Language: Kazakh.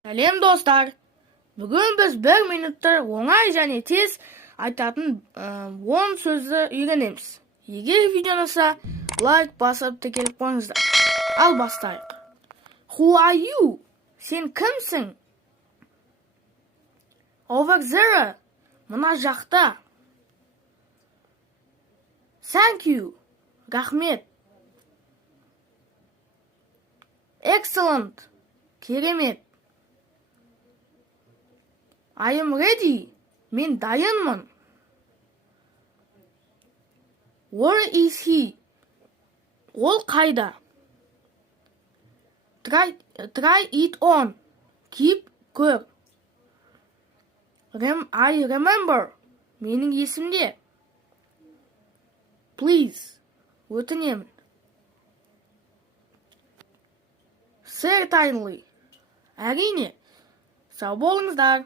Сәлем достар! Бүгін біз 1 минутта оңай және тез айтатын 10 сөзді үйренеміз. Егер видео ұнаса, лайк басып тіркеліп қойыңыздар. Ал бастайық. Who are you? Сен кімсің? Over there. Мына жақта. Thank you. Ракмет. Excellent. Керемет. I am ready. Мен дайынмын. Where is he? Ол қайда? Try it on. Киіп көр. I remember. Менің есімде. Please. Өтінемін. Certainly. Әрине. Сау болыңыздар.